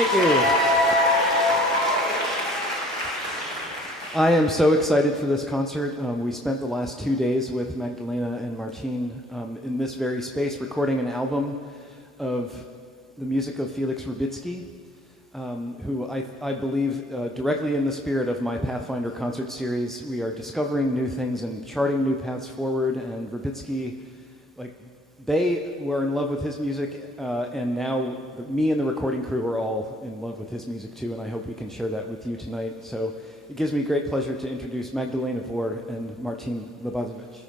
Thank you. I am so excited for this concert. We spent the last 2 days with Magdalena and Martine in this very space recording an album of the music of Felix Rubitsky, who I believe directly in the spirit of my Pathfinder concert series, we are discovering new things and charting new paths forward, and Rubitsky, they were in love with his music, and now me and the recording crew are all in love with his music too, and I hope we can share that with you tonight. So it gives me great pleasure to introduce Magdalena Vor and Martin Lebazovich.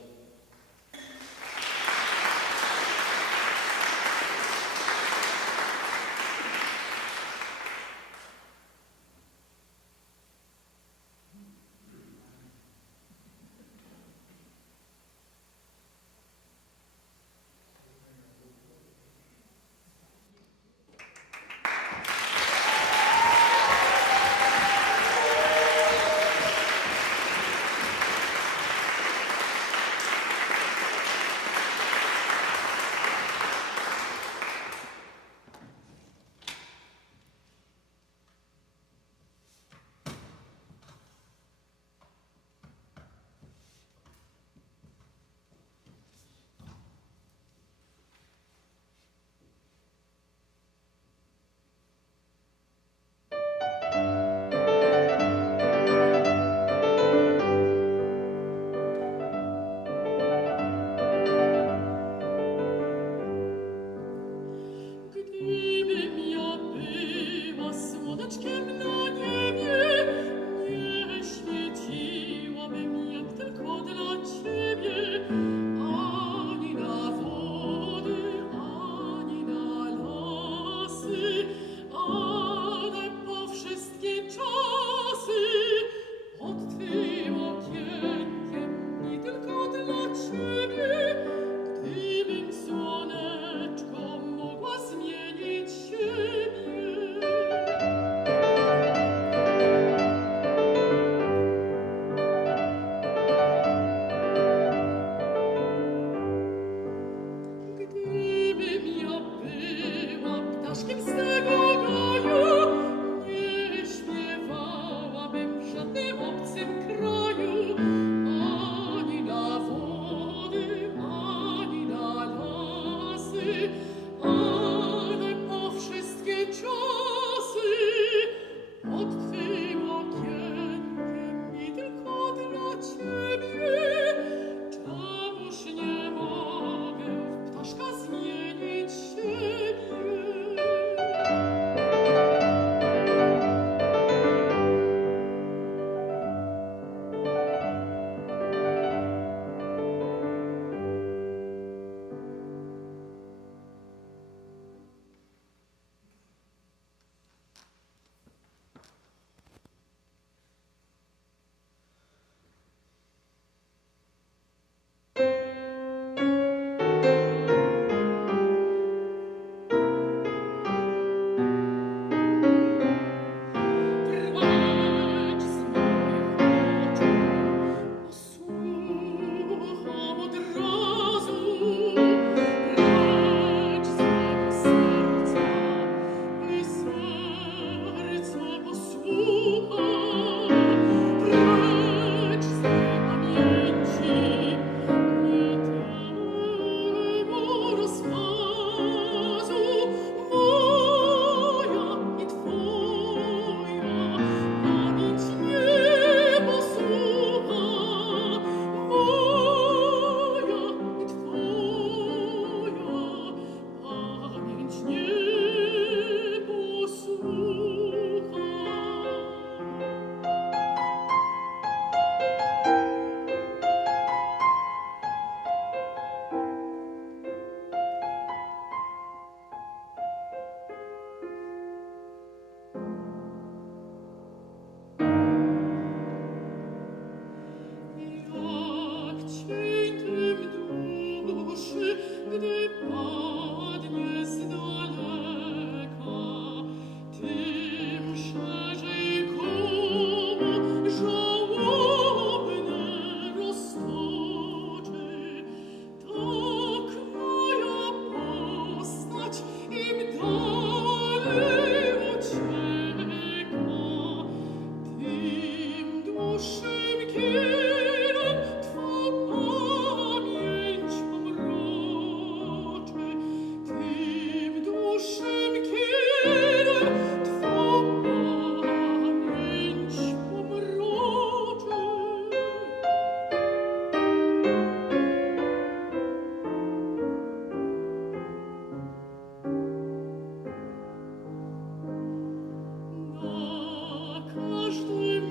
Na każdym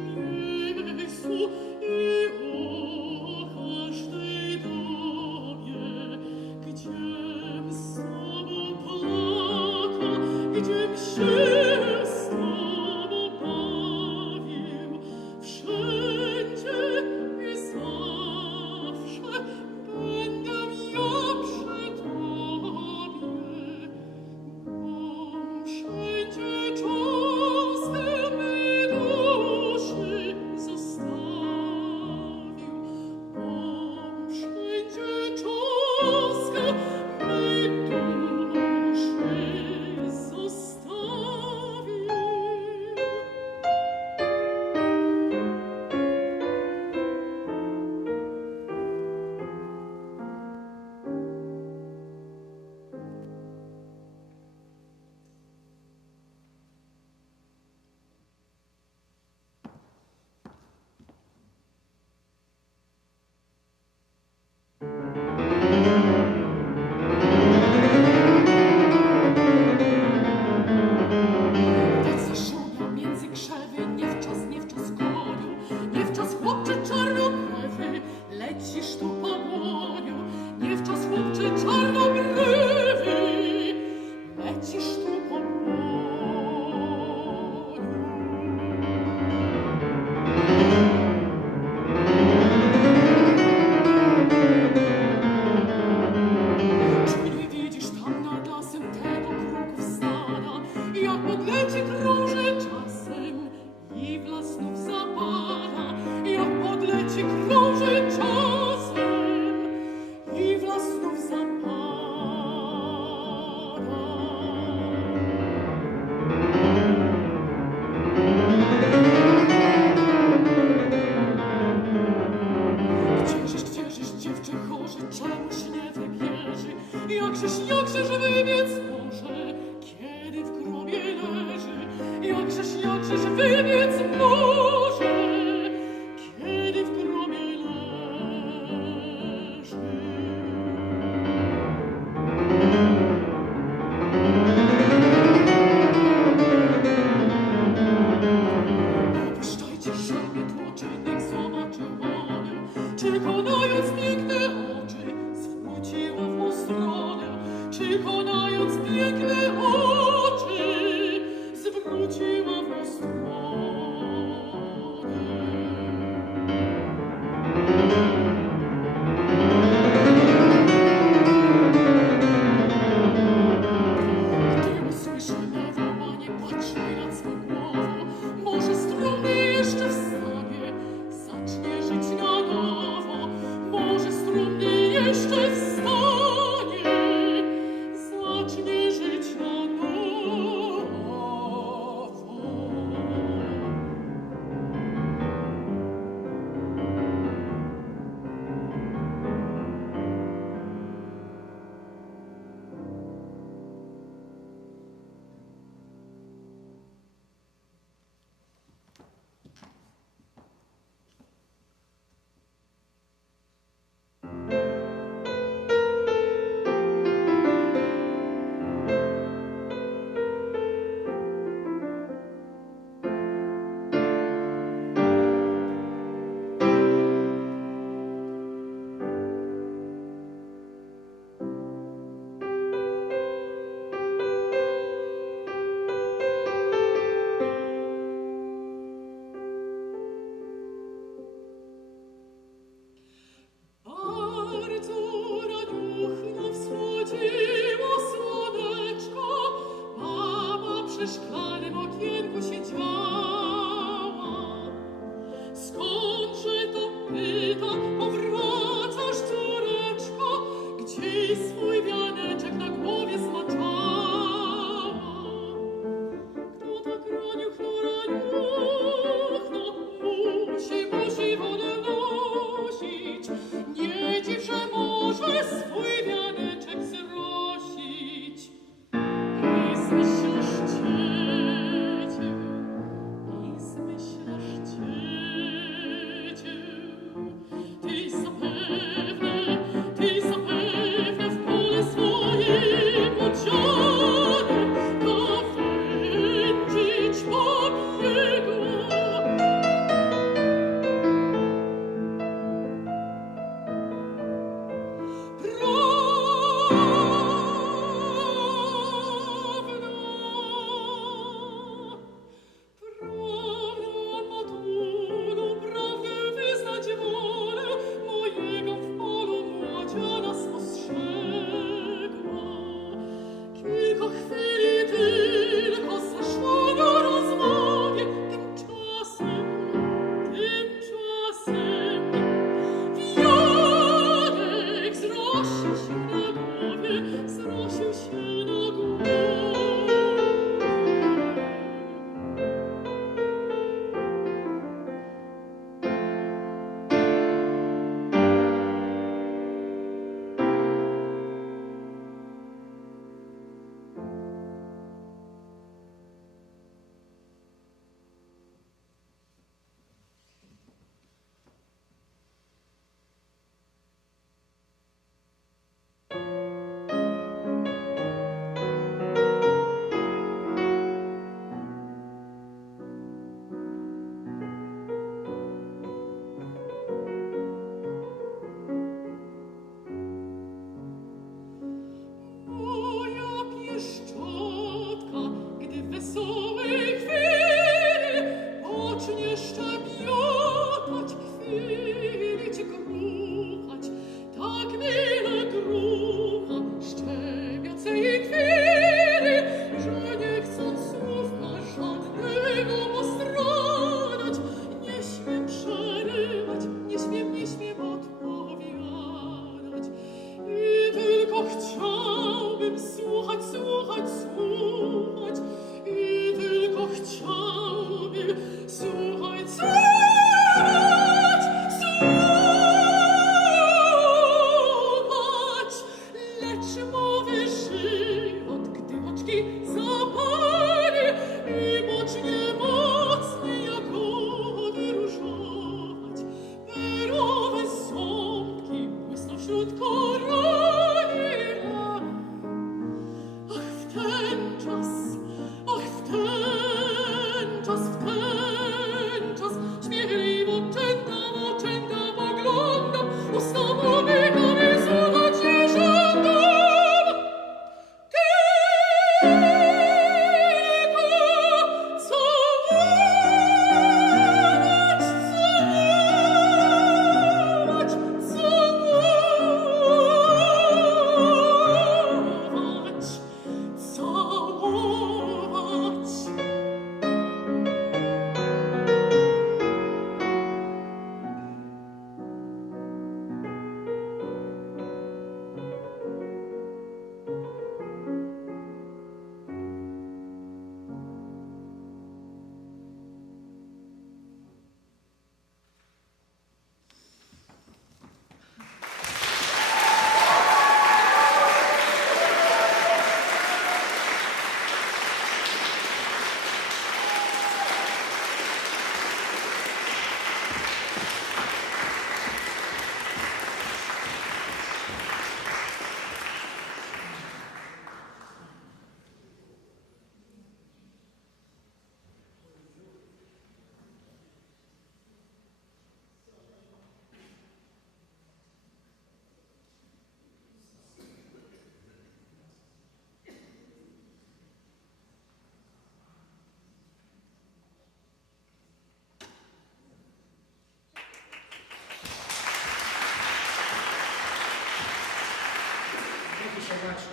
miejscu i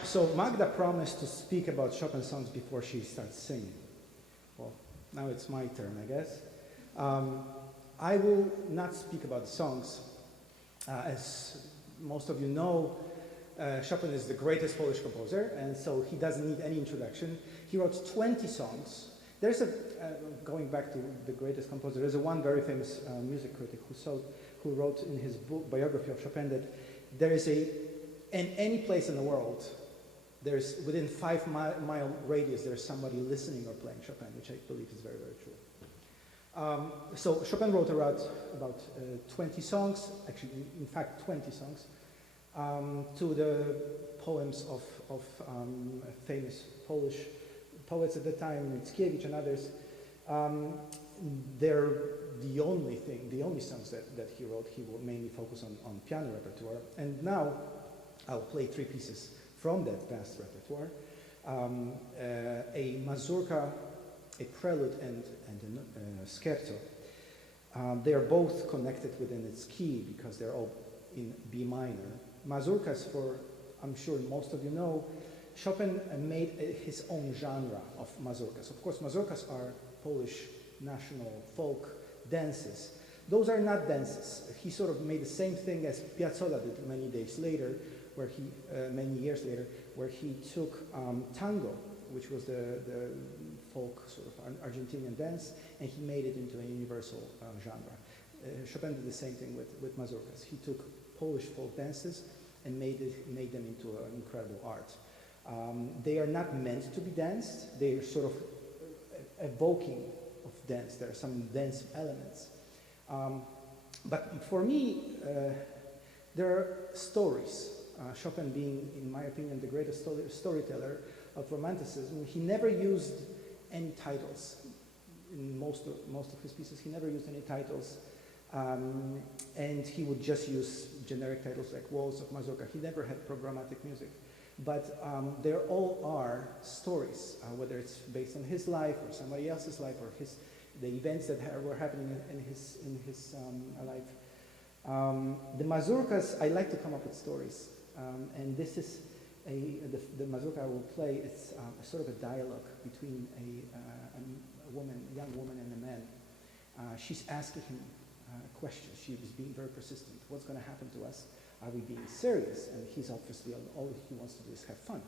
So Magda promised to speak about Chopin songs before she starts singing. Well, now it's my turn, I guess. I will not speak about the songs. As most of you know, Chopin is the greatest Polish composer, and so he doesn't need any introduction. He wrote 20 songs. There's a, going back to the greatest composer, there's a one very famous music critic who wrote in his book, biography of Chopin, that there is in any place in the world, there's within 5-mile radius, there's somebody listening or playing Chopin, which I believe is very, very true. So Chopin wrote about 20 songs, actually, in fact, 20 songs, to the poems of famous Polish poets at the time, Mickiewicz and others. They're the only songs that he wrote. He will mainly focus on piano repertoire. And now I'll play 3 pieces from that vast repertoire. A mazurka, a prelude, and a scherzo. They are both connected within its key because they're all in B minor. Mazurkas, I'm sure most of you know, Chopin made his own genre of mazurkas. Of course, mazurkas are Polish national folk dances. Those are not dances. He sort of made the same thing as Piazzolla did many years later, where he took tango, which was the folk sort of Argentinian dance, and he made it into a universal genre. Chopin did the same thing with mazurkas. He took Polish folk dances and made them into an incredible art. They are not meant to be danced. They are sort of evoking of dance. There are some dance elements. But for me, there are stories. Chopin being, in my opinion, the greatest storyteller of Romanticism, he never used any titles. In most of his pieces, he never used any titles. And he would just use generic titles like Waltz of Mazurka. He never had programmatic music. But there all are stories, whether it's based on his life or somebody else's life or the events that were happening in his life. The mazurkas, I like to come up with stories. And this is the mazurka I will play. It's sort of a dialogue between a young woman and a man. She's asking him questions. She was being very persistent. What's going to happen to us? Are we being serious? And he's obviously, all he wants to do is have fun.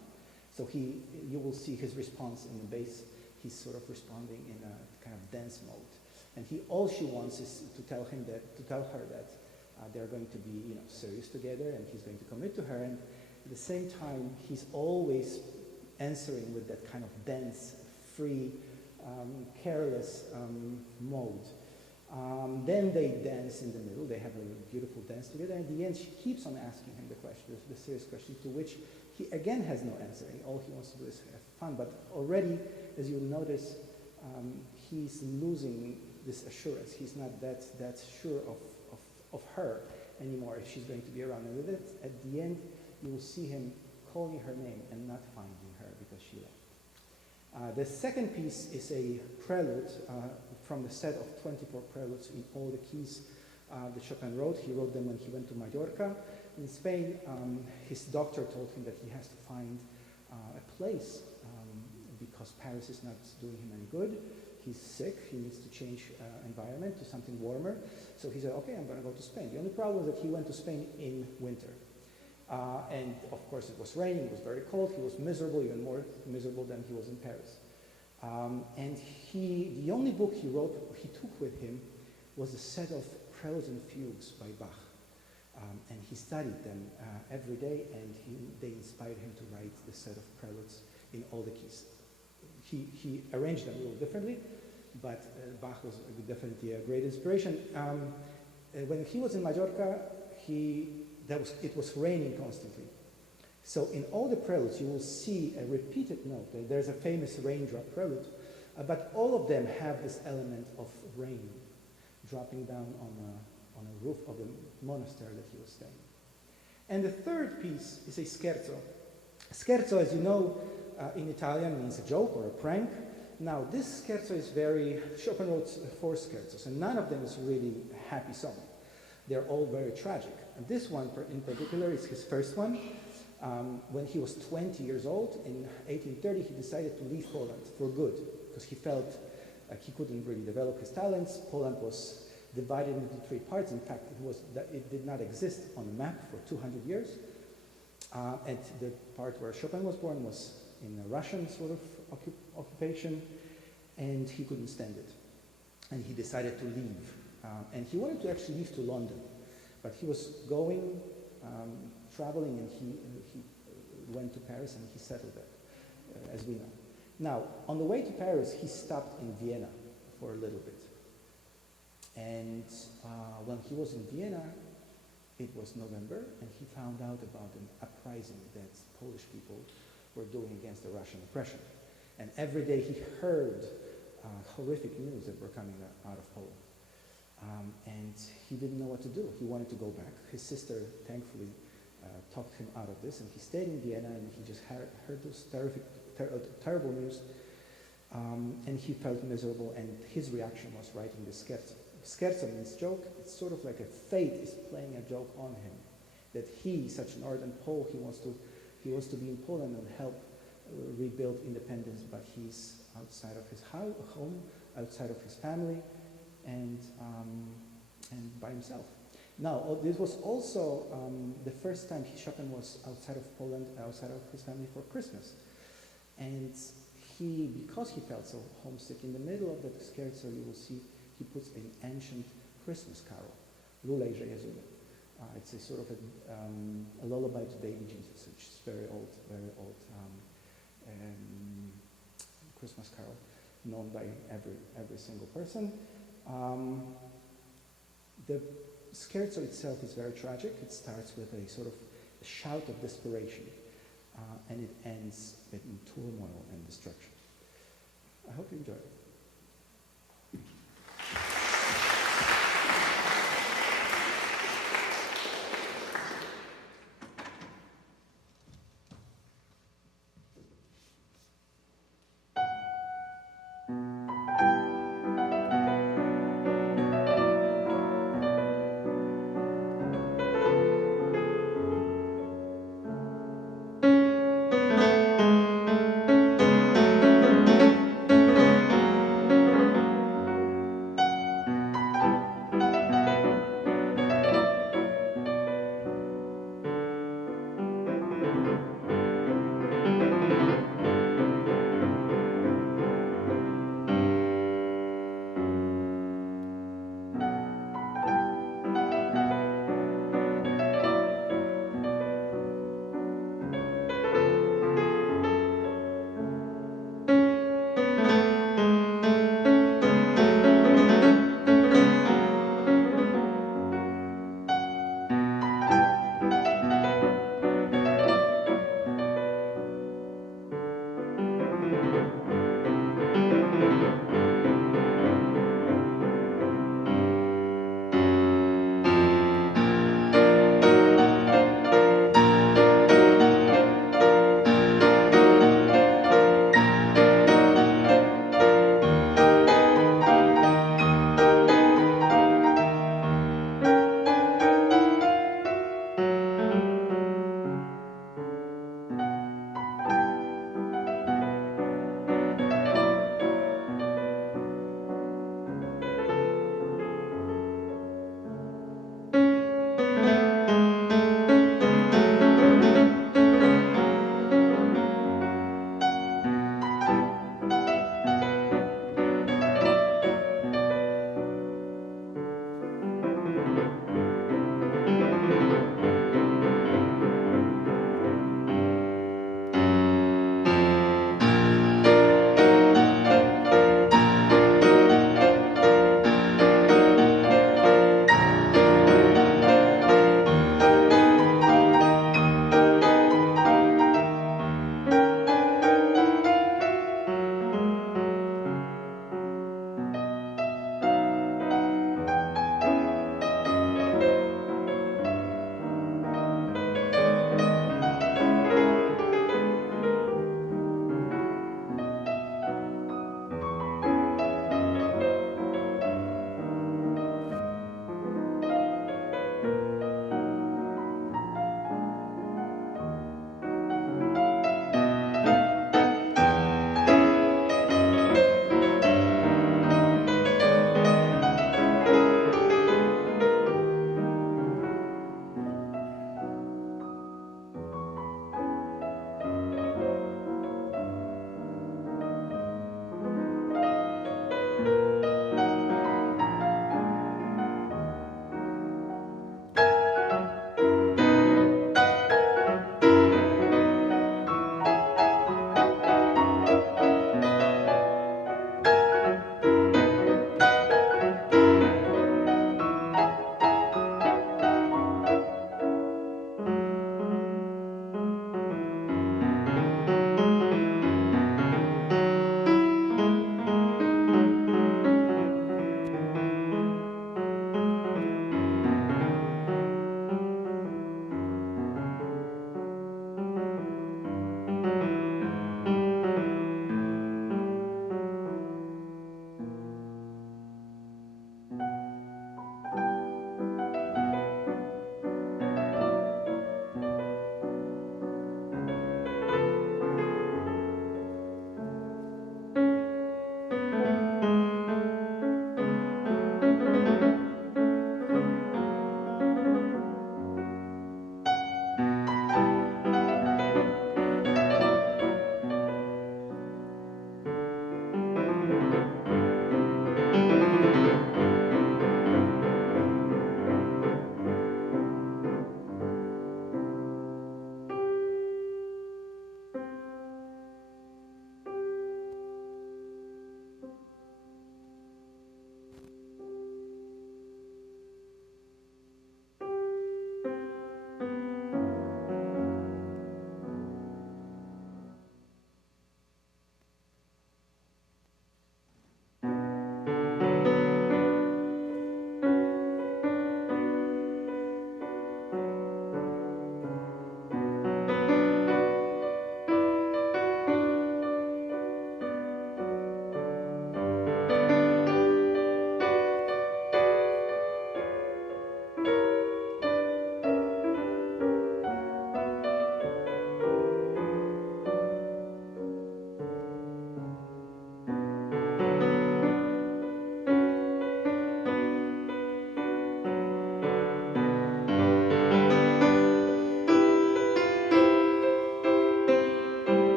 So you will see his response in the bass. He's sort of responding in a kind of dance mode. And all she wants is to tell her that they're going to be, serious together, and he's going to commit to her. And at the same time, he's always answering with that kind of dance, free, careless mode. Then they dance in the middle. They have a beautiful dance together. And in the end, she keeps on asking him the serious question, to which he again has no answer. All he wants to do is have fun. But already, as you'll notice, he's losing this assurance. He's not that sure of her anymore if she's going to be around. And with it, at the end, you will see him calling her name and not finding her because she left. The second piece is a prelude from the set of 24 preludes in all the keys that Chopin wrote. He wrote them when he went to Mallorca. In Spain, his doctor told him that he has to find a place because Paris is not doing him any good. He's sick. He needs to change environment to something warmer. So he said, okay, I'm going to go to Spain. The only problem is that he went to Spain in winter. And of course, it was raining. It was very cold. He was miserable, even more miserable than he was in Paris. And the only book he took with him was a set of preludes and fugues by Bach. And he studied them every day, and they inspired him to write the set of preludes in all the keys. He arranged them a little differently, but Bach was definitely a great inspiration. When he was in Mallorca, it was raining constantly. So in all the preludes, you will see a repeated note. There's a famous raindrop prelude, but all of them have this element of rain dropping down on a roof of the monastery that he was staying. And the third piece is a scherzo. Scherzo, as you know, in Italian means a joke or a prank. Now, this scherzo is Chopin wrote 4 scherzos, and none of them is really a happy song. They're all very tragic. And this one in particular is his first one. When he was 20 years old, in 1830, he decided to leave Poland for good because he felt like he couldn't really develop his talents. Poland was divided into three parts. In fact, it did not exist on a map for 200 years. And the part where Chopin was born was in a Russian sort of occupation, and he couldn't stand it. And he decided to leave. And he wanted to actually leave to London, but he was going, traveling, and he went to Paris and he settled there, as we know. Now, on the way to Paris, he stopped in Vienna for a little bit. And when he was in Vienna, it was November, and he found out about an uprising that Polish people were doing against the Russian oppression. And every day he heard horrific news that were coming out of Poland. And he didn't know what to do. He wanted to go back. His sister, thankfully, talked him out of this, and he stayed in Vienna, and he just heard those terrible news, and he felt miserable, and his reaction was writing this scherzo. Scherzo means joke. It's sort of like a fate is playing a joke on him, that he, such an ardent Pole, he wants to be in Poland and help rebuild independence, but he's outside of his home, outside of his family, and by himself. Now, this was also the first time Chopin was outside of Poland, outside of his family for Christmas. And because he felt so homesick, in the middle of the scherzo, you will see he puts an ancient Christmas carol, Lulejże Jezusie. It's a sort of a lullaby to baby Jesus, which is very old Christmas carol, known by every single person. The scherzo itself is very tragic. It starts with a sort of a shout of desperation, and it ends in turmoil and destruction. I hope you enjoy it.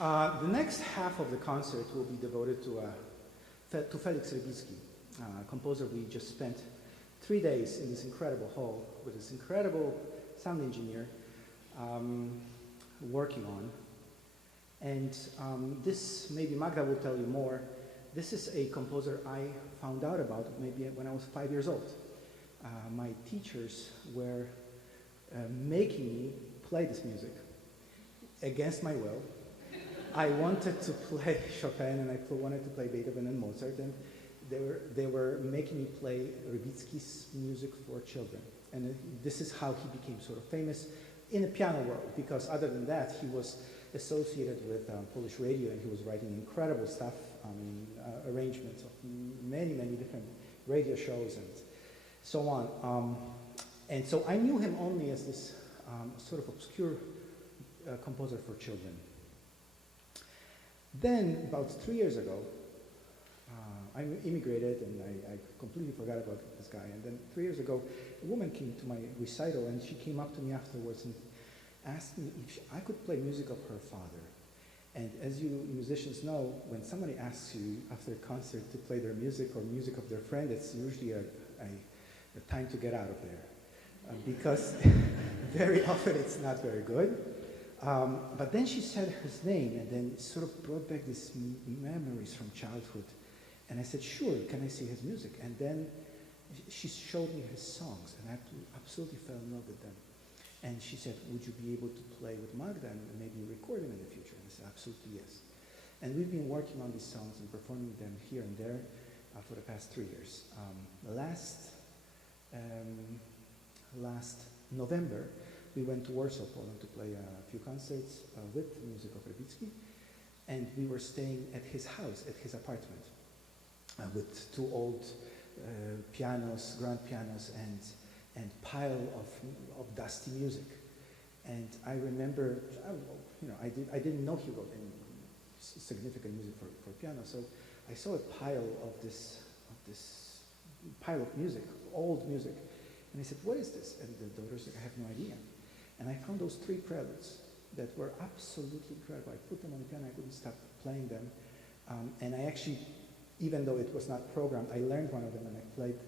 The next half of the concert will be devoted to Felix Rybicki, a composer we just spent 3 days in this incredible hall with this incredible sound engineer working on. And this, maybe Magda will tell you more, this is a composer I found out about maybe when I was 5 years old. My teachers were making me play this music against my will. I wanted to play Chopin and I wanted to play Beethoven and Mozart, and they were making me play Rybicki's music for children. And this is how he became sort of famous in the piano world, because other than that, he was associated with Polish radio, and he was writing incredible stuff, arrangements of many, many different radio shows and so on. And so I knew him only as this sort of obscure composer for children. Then, about 3 years ago, I immigrated and I completely forgot about this guy. And then 3 years ago, a woman came to my recital and she came up to me afterwards and asked me if I could play music of her father. And as you musicians know, when somebody asks you after a concert to play their music or music of their friend, it's usually a time to get out of there. Because very often it's not very good. But then she said his name, and then it sort of brought back these memories from childhood. And I said, sure, can I see his music? And then she showed me his songs, and I absolutely fell in love with them. And she said, would you be able to play with Magda and maybe record them in the future? And I said, absolutely yes. And we've been working on these songs and performing them here and there for the past 3 years. Last November, we went to Warsaw, Poland to play a few concerts with the music of Rybicki, and we were staying at his house, at his apartment, with 2 old pianos, grand pianos, and pile of dusty music. And I remember, I didn't know he wrote any significant music for piano, so I saw a pile of this pile of music, old music, and I said, what is this? And the daughter said, I have no idea. And I found those 3 preludes that were absolutely incredible. I put them on the piano, I couldn't stop playing them. And I actually, even though it was not programmed, I learned one of them and I played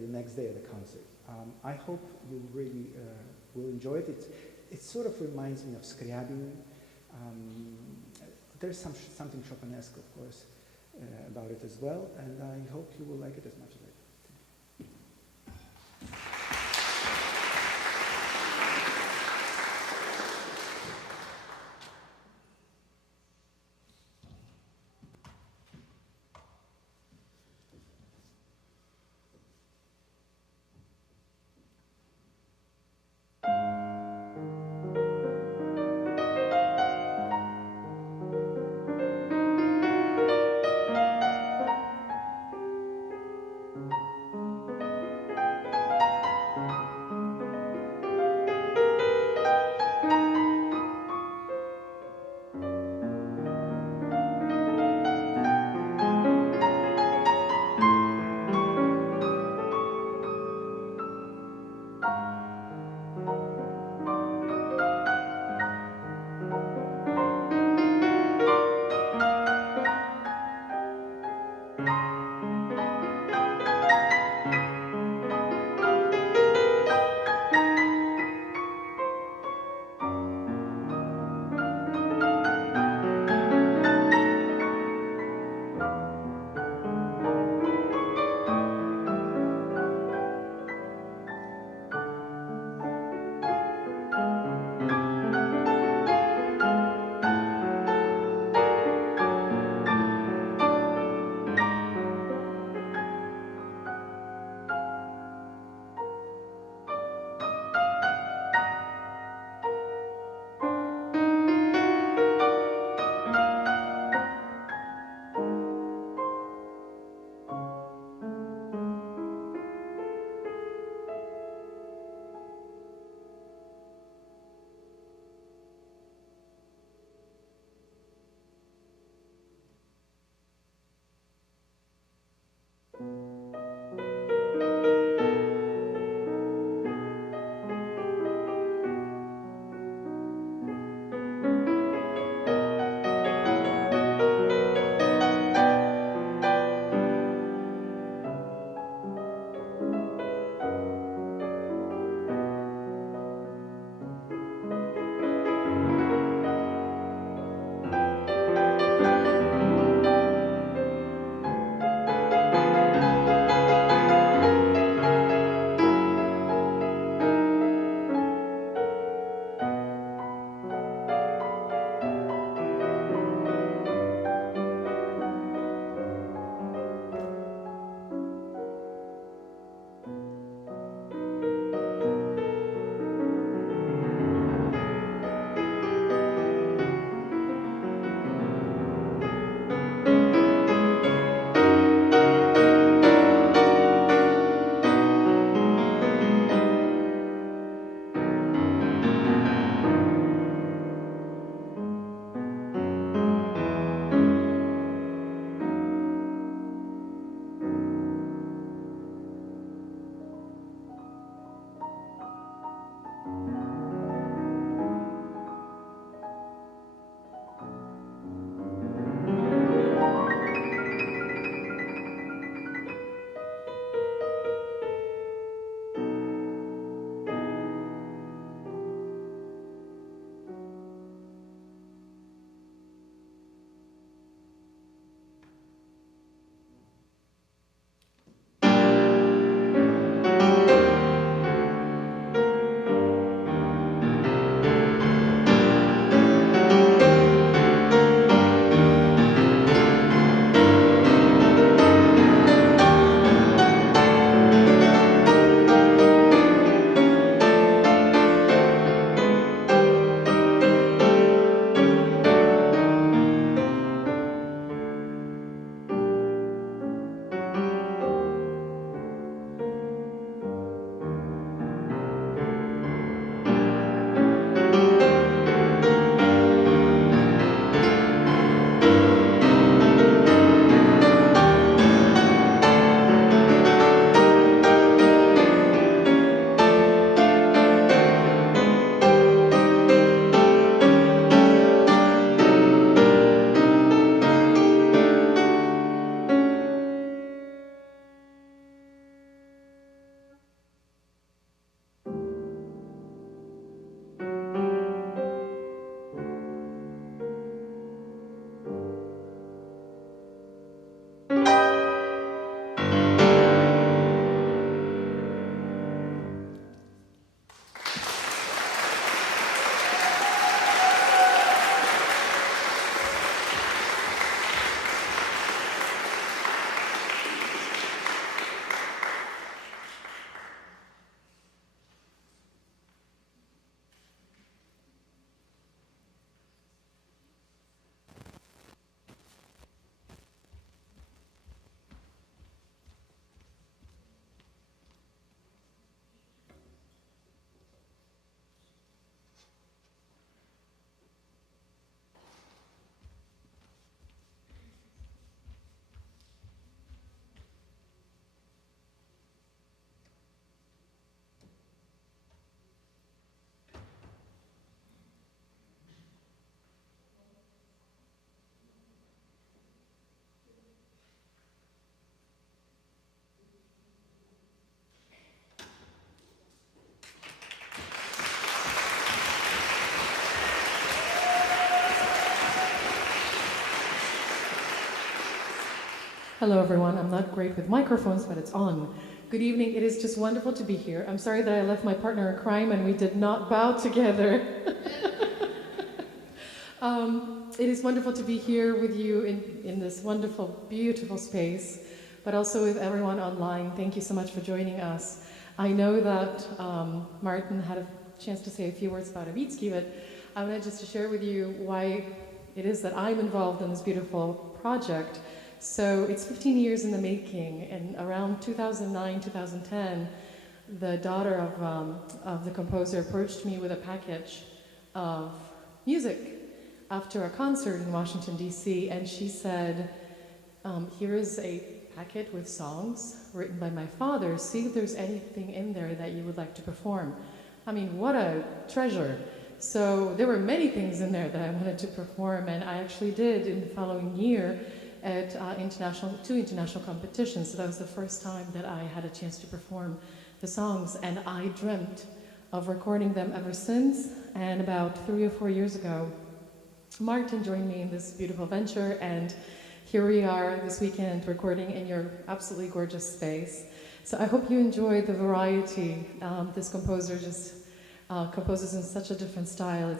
the next day at the concert. I hope you really will enjoy it. It sort of reminds me of Scriabin. There's something Chopinesque, of course, about it as well, and I hope you will like it as much as I do. Hello, everyone. I'm not great with microphones, but it's on. Good evening. It is just wonderful to be here. I'm sorry that I left my partner in crime and we did not bow together. It is wonderful to be here with you in this wonderful, beautiful space, but also with everyone online. Thank you so much for joining us. I know that Martin had a chance to say a few words about Avicii, but I wanted just to share with you why it is that I'm involved in this beautiful project. So it's 15 years in the making, and around 2009, 2010, the daughter of the composer approached me with a package of music after a concert in Washington, D.C., and she said, here is a packet with songs written by my father. See if there's anything in there that you would like to perform. I mean, what a treasure. So there were many things in there that I wanted to perform, and I actually did in the following year at two international competitions. So that was the first time that I had a chance to perform the songs, and I dreamt of recording them ever since. And about 3 or 4 years ago, Martin joined me in this beautiful venture, and here we are this weekend recording in your absolutely gorgeous space. So I hope you enjoy the variety. This composer just composes in such a different style.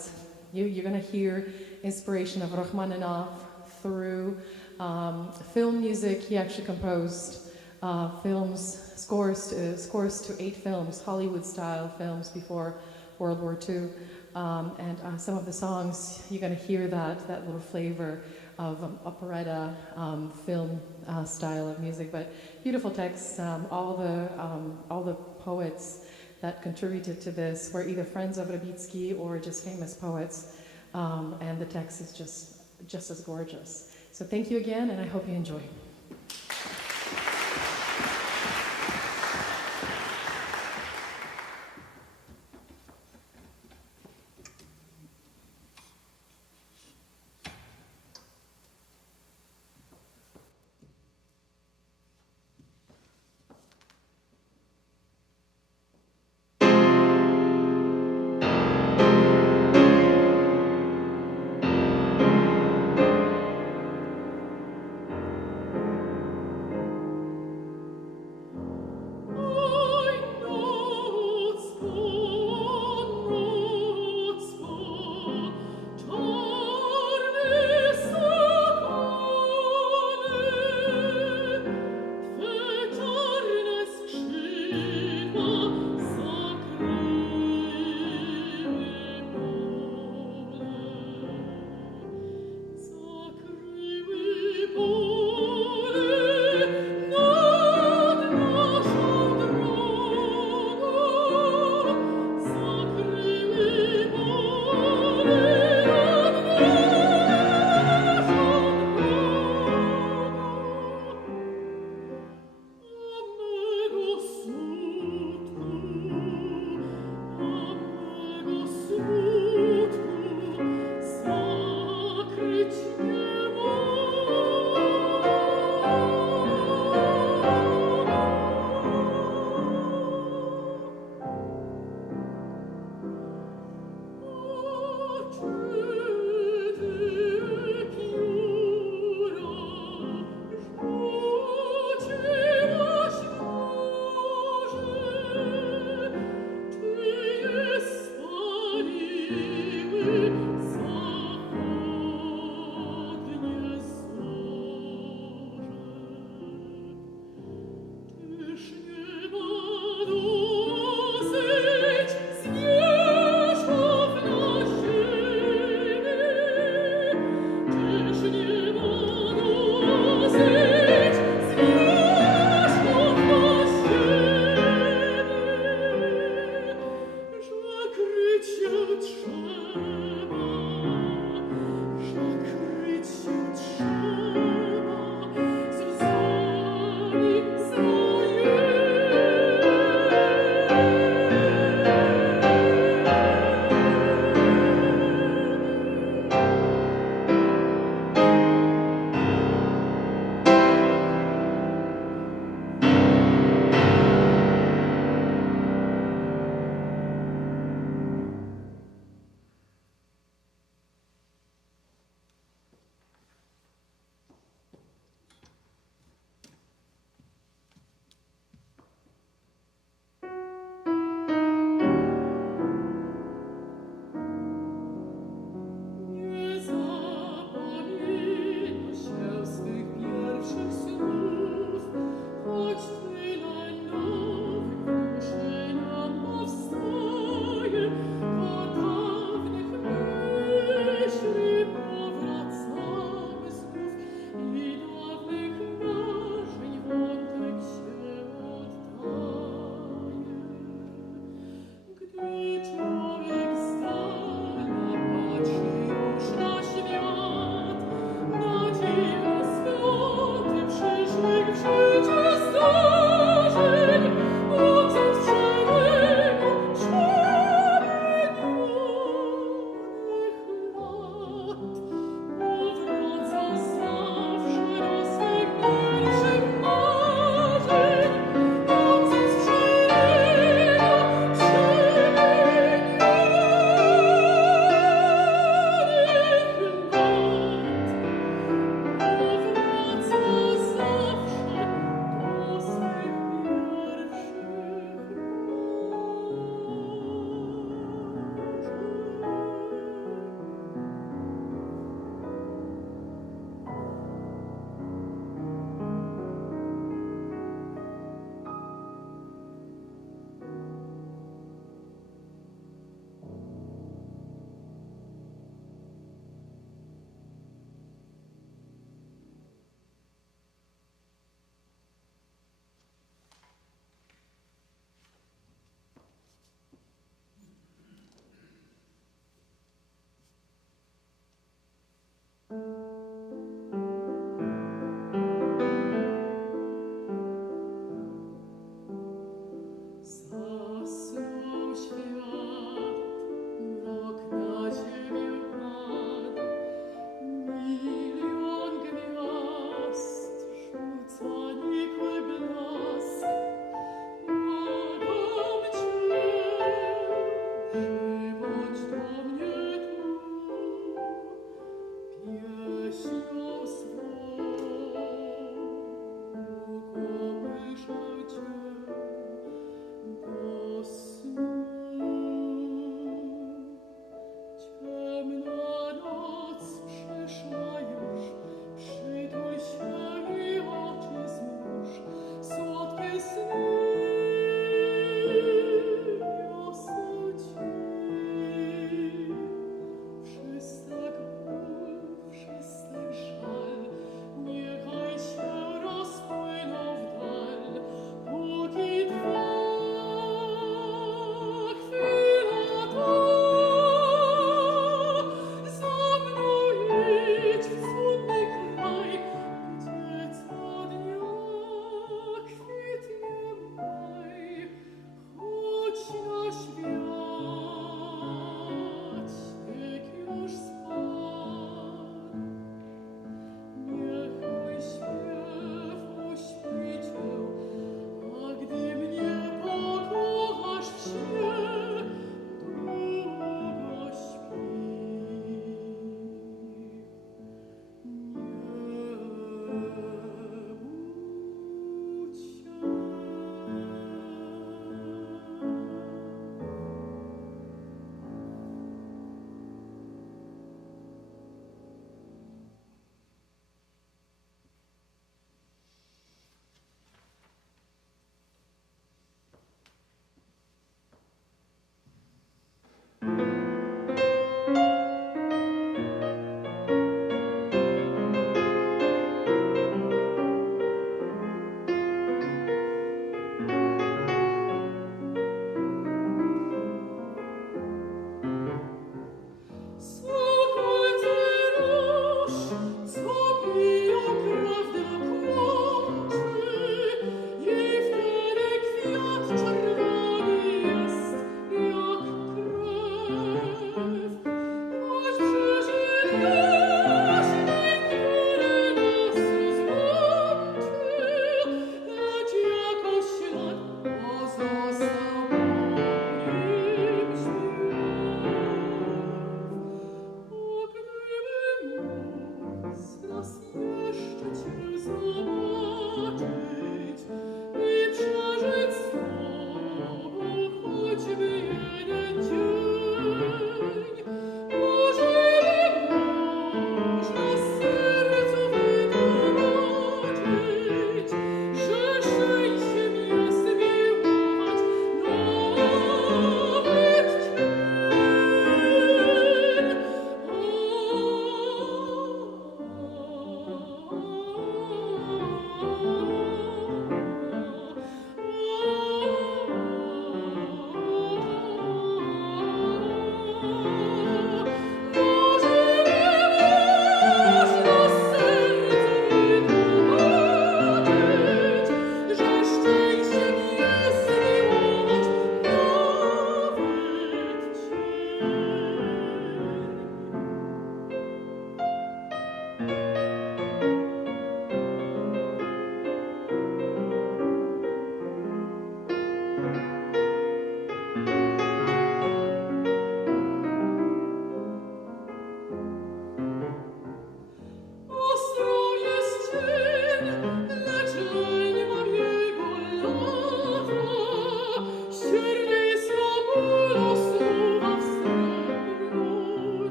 You're going to hear inspiration of Rachmaninoff through film music. He actually composed scores to 8 films, Hollywood-style films before World War II. And some of the songs, you're going to hear that little flavor of operetta film style of music. But beautiful texts. All the poets that contributed to this were either friends of Recital or just famous poets. And the text is just as gorgeous. So thank you again, and I hope you enjoy.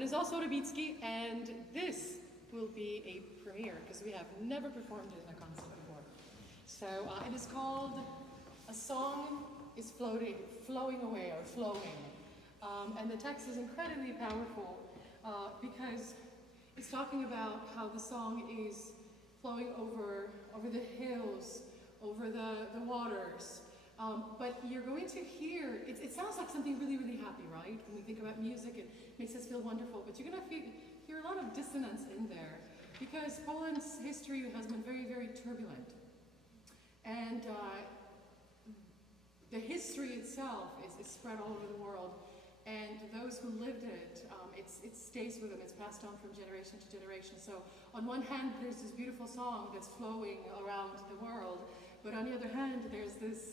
name is also Rabitsky, and this will be a premiere because we have never performed it in a concert before. So it is called "A Song is Flowing Away, or Flowing," and the text is incredibly powerful because it's talking about how the song is flowing over the hills, over the waters. But you're going to hear, it sounds like something really, really happy, right? When we think about music, it makes us feel wonderful. But you're going to hear a lot of dissonance in there because Poland's history has been very, very turbulent. And the history itself is spread all over the world. And those who lived it, it stays with them. It's passed on from generation to generation. So on one hand, there's this beautiful song that's flowing around the world. But on the other hand, there's this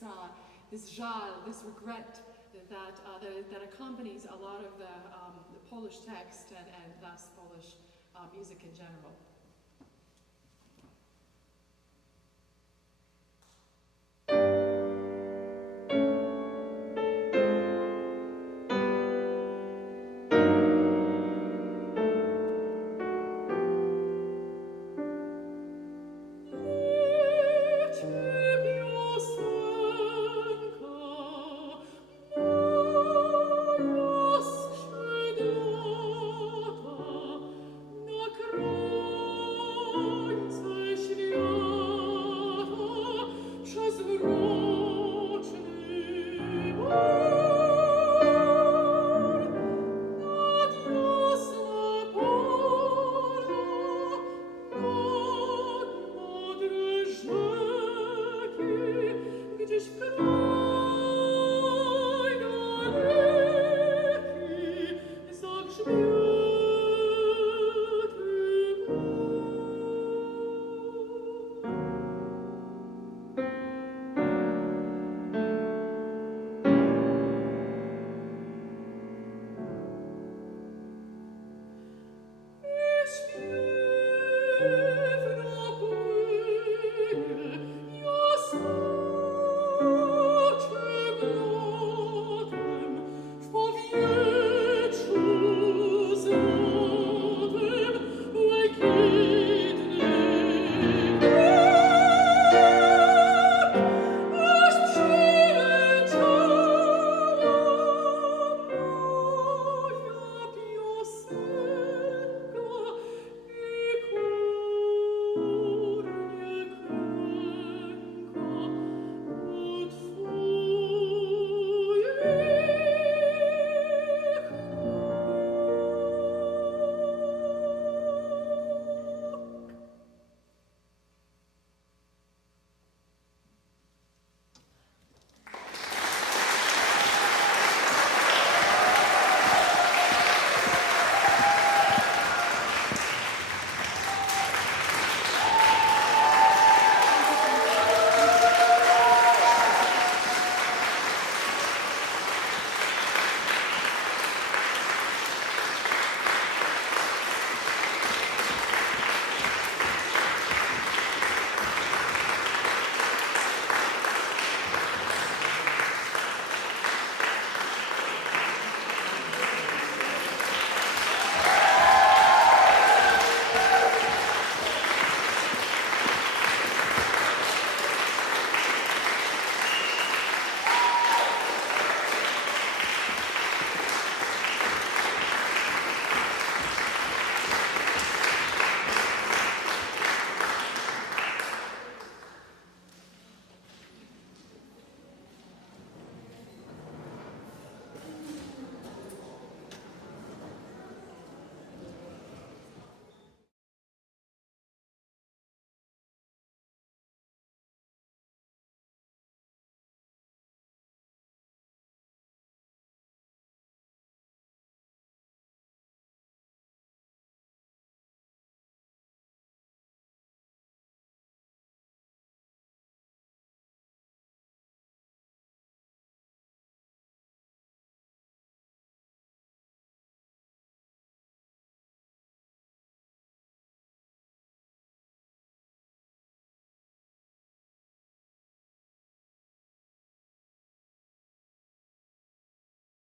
żal, this regret that accompanies a lot of the Polish text and thus Polish music in general.